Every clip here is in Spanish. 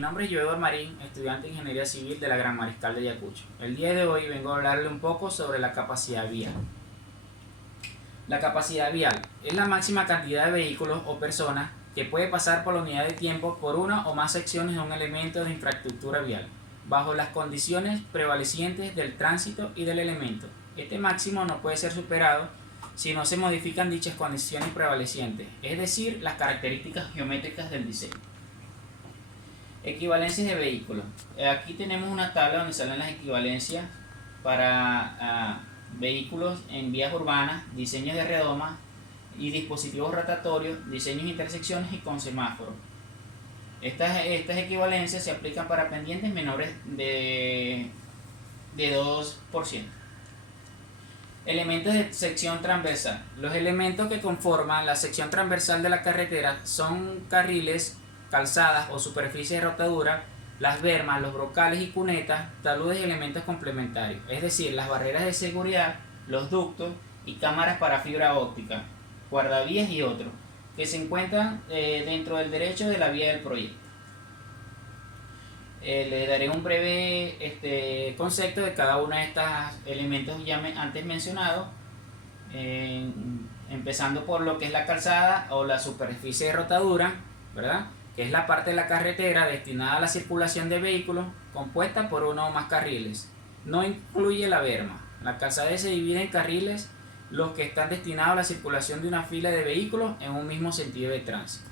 nombre es Joedor Marín, estudiante de Ingeniería Civil de la Gran Mariscal de Ayacucho. El día de hoy vengo a hablarle un poco sobre la capacidad vial. La capacidad vial es la máxima cantidad de vehículos o personas que puede pasar por la unidad de tiempo por una o más secciones de un elemento de infraestructura vial, bajo las condiciones prevalecientes del tránsito y del elemento. Este máximo no puede ser superado si no se modifican dichas condiciones prevalecientes, es decir, las características geométricas del diseño. Equivalencias de vehículos. Aquí tenemos una tabla donde salen las equivalencias para vehículos en vías urbanas, diseños de redoma y dispositivos rotatorios, diseños de intersecciones y con semáforos. Estas equivalencias se aplican para pendientes menores de 2%. Elementos de sección transversal. Los elementos que conforman la sección transversal de la carretera son carriles, calzadas o superficies de rotadura, las bermas, los brocales y cunetas, taludes y elementos complementarios, es decir, las barreras de seguridad, los ductos y cámaras para fibra óptica, guardavías y otros, que se encuentran dentro del derecho de la vía del proyecto. Le daré un breve concepto de cada uno de estos elementos ya antes mencionados, empezando por lo que es la calzada o la superficie de rotadura, ¿verdad?, que es la parte de la carretera destinada a la circulación de vehículos, compuesta por uno o más carriles. No incluye la berma. La calzada se divide en carriles, los que están destinados a la circulación de una fila de vehículos en un mismo sentido de tránsito.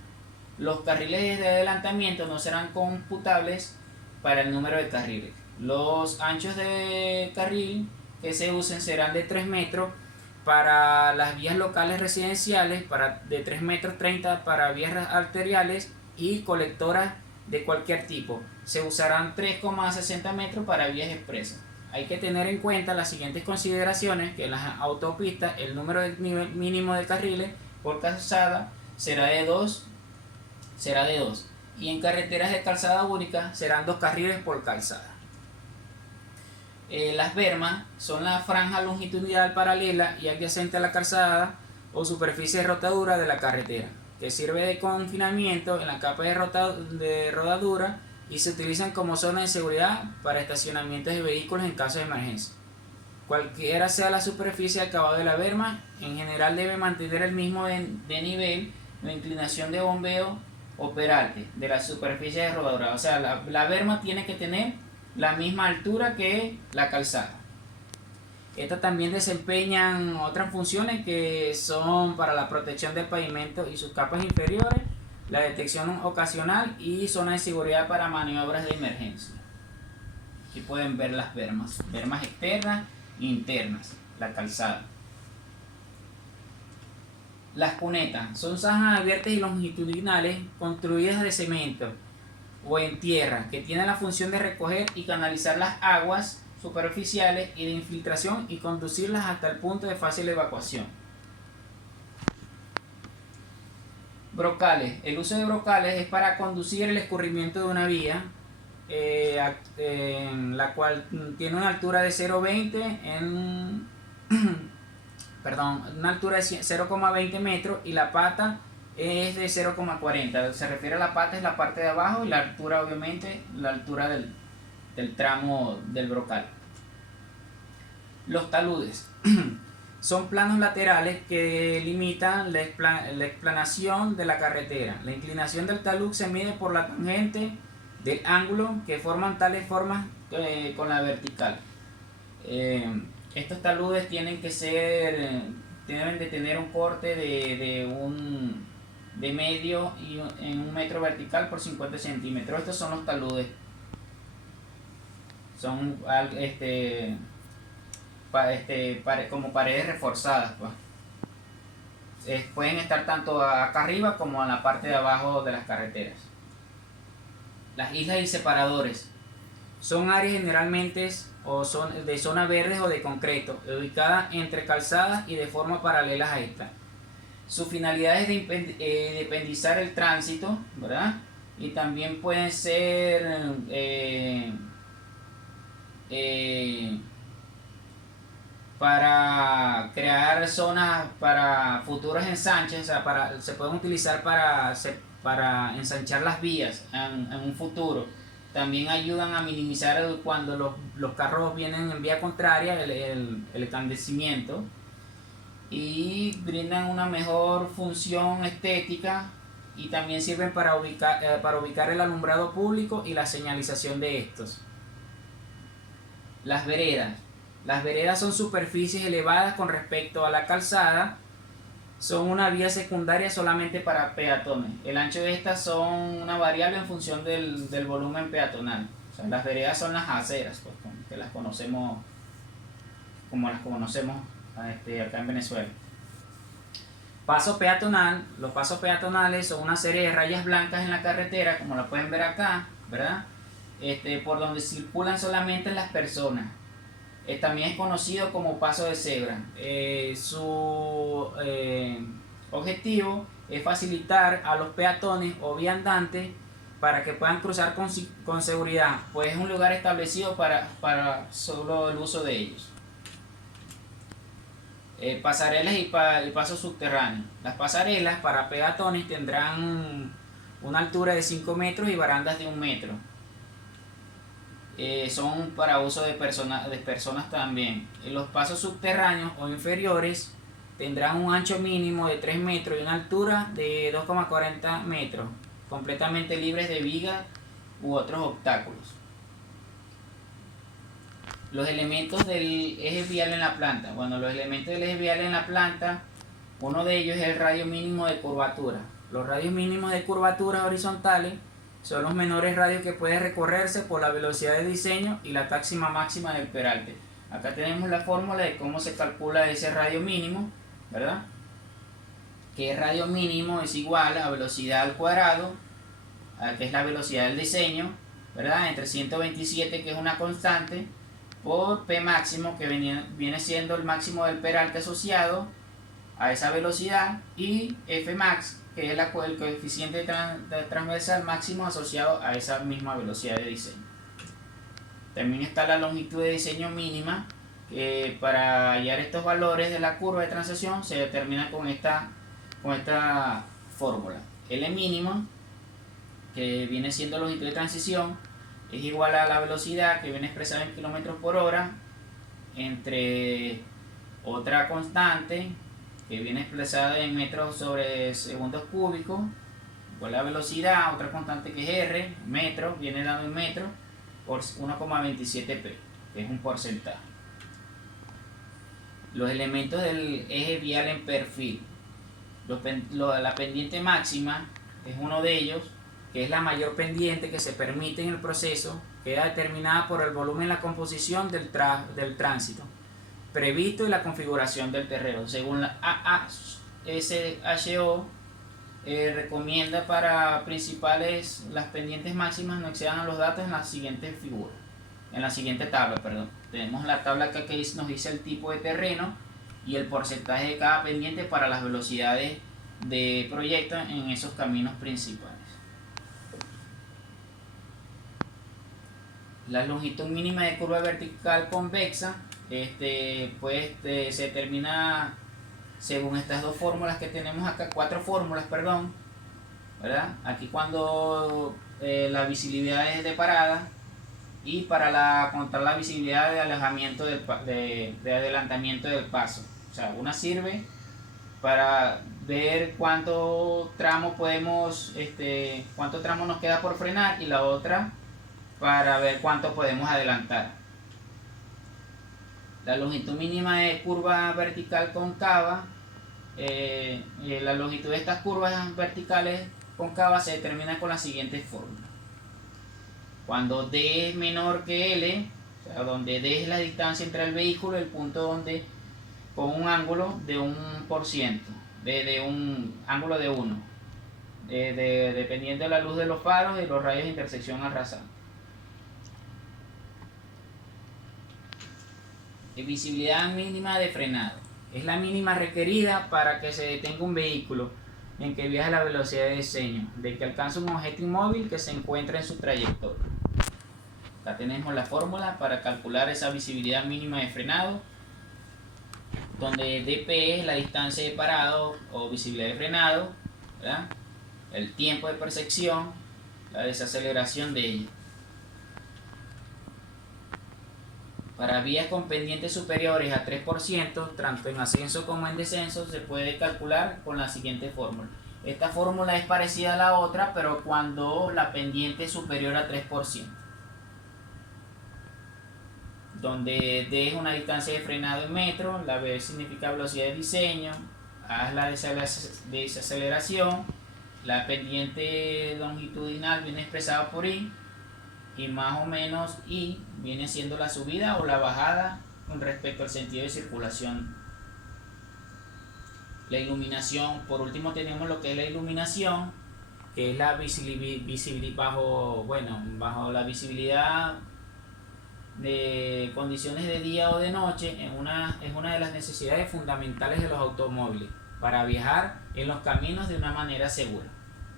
Los carriles de adelantamiento no serán computables para el número de carriles. Los anchos de carril que se usen serán de 3 metros para las vías locales residenciales, de 3 metros 30 para vías arteriales y colectoras de cualquier tipo. Se usarán 3,60 metros para vías expresas. Hay que tener en cuenta las siguientes consideraciones: que en las autopistas el número mínimo de carriles por calzada será de 2, y en carreteras de calzada única serán 2 carriles por calzada. Las bermas son la franja longitudinal paralela y adyacente a la calzada o superficie de rotadura de la carretera, que sirve de confinamiento en la capa de rodadura y se utilizan como zona de seguridad para estacionamientos de vehículos en caso de emergencia. Cualquiera sea la superficie de acabado de la berma, en general debe mantener el mismo de nivel o inclinación de bombeo operante de la superficie de rodadura. O sea, la berma tiene que tener la misma altura que la calzada. Estas también desempeñan otras funciones que son para la protección del pavimento y sus capas inferiores, la detección ocasional y zona de seguridad para maniobras de emergencia. Aquí pueden ver las bermas externas e internas, la calzada. Las cunetas son zanjas abiertas y longitudinales construidas de cemento o en tierra, que tienen la función de recoger y canalizar las aguas superficiales y de infiltración y conducirlas hasta el punto de fácil evacuación. Brocales. El uso de brocales es para conducir el escurrimiento de una vía, la cual tiene una altura de 0,20 una altura de 0,20 metros y la pata es de 0,40. Se refiere a la pata, es la parte de abajo, y la altura obviamente la altura del tramo del brocal. Los taludes son planos laterales que limitan la explanación de la carretera. La inclinación del talud se mide por la tangente del ángulo que forman tales formas con la vertical. Estos taludes deben de tener un corte de medio y en 1 metro vertical por 50 centímetros. Estos son los taludes. Son como paredes reforzadas, pues. Pueden estar tanto acá arriba como en la parte de abajo de las carreteras. Las islas y separadores son áreas generalmente son de zonas verdes o de concreto, ubicadas entre calzadas y de forma paralelas a estas. Su finalidad es de independizar el tránsito, ¿verdad? Y también pueden ser para crear zonas para futuros ensanches. O sea, se pueden utilizar para para ensanchar las vías en un futuro. También ayudan a minimizar cuando los carros vienen en vía contraria, el encandecimiento, y brindan una mejor función estética, y también sirven para ubicar el alumbrado público y la señalización de estos. Las veredas. Las veredas son superficies elevadas con respecto a la calzada. Son una vía secundaria solamente para peatones. El ancho de estas son una variable en función del volumen peatonal. O sea, las veredas son las aceras, pues, que las conocemos como las conocemos acá en Venezuela. Paso peatonal. Los pasos peatonales son una serie de rayas blancas en la carretera, como la pueden ver acá, ¿verdad? Por donde circulan solamente las personas. También es conocido como paso de cebra. Su objetivo es facilitar a los peatones o viandantes para que puedan cruzar con seguridad, pues es un lugar establecido para solo el uso de ellos. Pasarelas y pasos subterráneos. Las pasarelas para peatones tendrán una altura de 5 metros y barandas de 1 metro. Son para uso de personas también. Los pasos subterráneos o inferiores tendrán un ancho mínimo de 3 metros y una altura de 2,40 metros, completamente libres de vigas u otros obstáculos. Los elementos del eje vial en la planta. Bueno, los elementos del eje vial en la planta, uno de ellos es el radio mínimo de curvatura. Los radios mínimos de curvatura horizontales son los menores radios que puede recorrerse por la velocidad de diseño y la táxima máxima del peralte. Acá tenemos la fórmula de cómo se calcula ese radio mínimo, ¿verdad? Que el radio mínimo es igual a velocidad al cuadrado, que es la velocidad del diseño, ¿verdad? Entre 127, que es una constante, por P máximo, que viene siendo el máximo del peralte asociado a esa velocidad, y F max, que es el coeficiente transversal máximo asociado a esa misma velocidad de diseño. También está la longitud de diseño mínima, que para hallar estos valores de la curva de transacción se determina con esta fórmula. L mínimo, que viene siendo longitud de transición, es igual a la velocidad, que viene expresada en kilómetros por hora, entre otra constante que viene expresada en metros sobre segundos cúbicos, igual a la velocidad, otra constante que es R, metro, viene dando en metro, por 1,27p, que es un porcentaje. Los elementos del eje vial en perfil. La pendiente máxima es uno de ellos, que es la mayor pendiente que se permite en el proceso, queda determinada por el volumen y la composición del tránsito previsto y la configuración del terreno. Según la AASHO, recomienda para principales las pendientes máximas no excedan los datos en la siguiente figura, en la siguiente tabla, perdón. Tenemos la tabla acá que nos dice el tipo de terreno y el porcentaje de cada pendiente para las velocidades de proyecto en esos caminos principales. La longitud mínima de curva vertical convexa se determina según estas dos fórmulas que tenemos acá, cuatro fórmulas, perdón, ¿verdad? Aquí cuando la visibilidad es de parada, y para contar la visibilidad de alejamiento de adelantamiento del paso. O sea, una sirve para ver cuánto tramo cuánto tramo nos queda por frenar, y la otra para ver cuánto podemos adelantar. La longitud mínima de curva vertical cóncava, la longitud de estas curvas verticales cóncavas se determina con la siguiente fórmula. Cuando D es menor que L, o sea, donde D es la distancia entre el vehículo y el punto donde, con un ángulo de 1%, de un ángulo de 1, dependiendo de la luz de los faros y los rayos de intersección al rasante. Visibilidad mínima de frenado. Es la mínima requerida para que se detenga un vehículo en que viaja a la velocidad de diseño, de que alcance un objeto inmóvil que se encuentra en su trayectoria. Acá tenemos la fórmula para calcular esa visibilidad mínima de frenado, donde dp es la distancia de parado o visibilidad de frenado, ¿verdad? el tiempo de percepción, la desaceleración de ella. Para vías con pendientes superiores a 3%, tanto en ascenso como en descenso, se puede calcular con la siguiente fórmula. Esta fórmula es parecida a la otra, pero cuando la pendiente es superior a 3%. Donde D es una distancia de frenado en metros, la V significa velocidad de diseño, A es la desaceleración, la pendiente longitudinal viene expresada por I, y más o menos I viene siendo la subida o la bajada con respecto al sentido de circulación. La iluminación, por último tenemos lo que es la iluminación, que es la visibilidad bajo la visibilidad de condiciones de día o de noche. Es una de las necesidades fundamentales de los automóviles para viajar en los caminos de una manera segura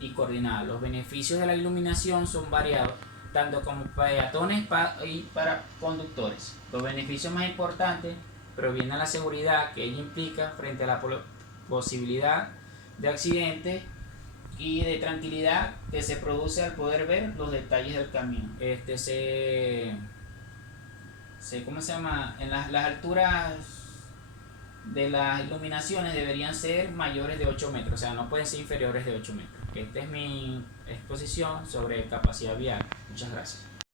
y coordinada. Los beneficios de la iluminación son variados, tanto como peatones y para conductores. Los beneficios más importantes provienen de la seguridad que ella implica frente a la posibilidad de accidentes y de tranquilidad que se produce al poder ver los detalles del camino. ¿Cómo se llama? En las alturas de las iluminaciones deberían ser mayores de 8 metros, o sea, no pueden ser inferiores de 8 metros. Esta es mi exposición sobre capacidad vial. Muchas gracias.